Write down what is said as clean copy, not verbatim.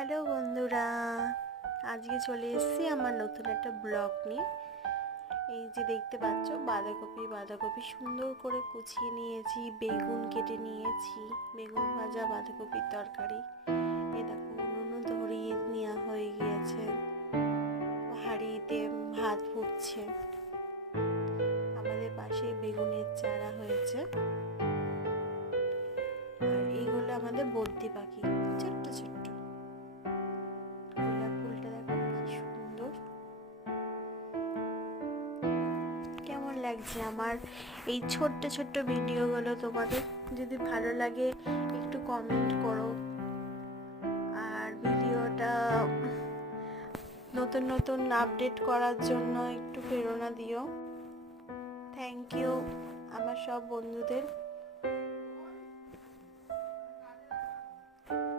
Hello বন্ধুরা, আজকে চলে এসেছি আমার নতুন একটা ব্লগ নিয়ে। এই যে দেখতে পাচ্ছ বাঁধাকপি সুন্দর করে কুচিয়ে নিয়েছি, বেগুন কেটে নিয়েছি, বেগুন ভাজা, বাঁধাকপির তরকারি। এ দেখো উনুনও ধরিয়ে নেওয়া হয়ে গিয়েছে, হাঁড়িতে ভাত ফুটছে। আমাদের পাশে বেগুনের চারা হয়েছে। আর এইগুলো আমাদের বদ্যি পাখি, ছোট্ট ছোট্ট। গোলাপ ফুলটা দেখো কি সুন্দর। কেমন লাগছে আমার এই ছোট্ট ছোট্ট ভিডিওগুলো? তোমাদের যদি ভালো লাগে একটু কমেন্ট করো, আর ভিডিওটা নতুন নতুন আপডেট করার জন্য একটু প্রেরণা দিও। থ্যাংক ইউ আমার সব বন্ধুদের।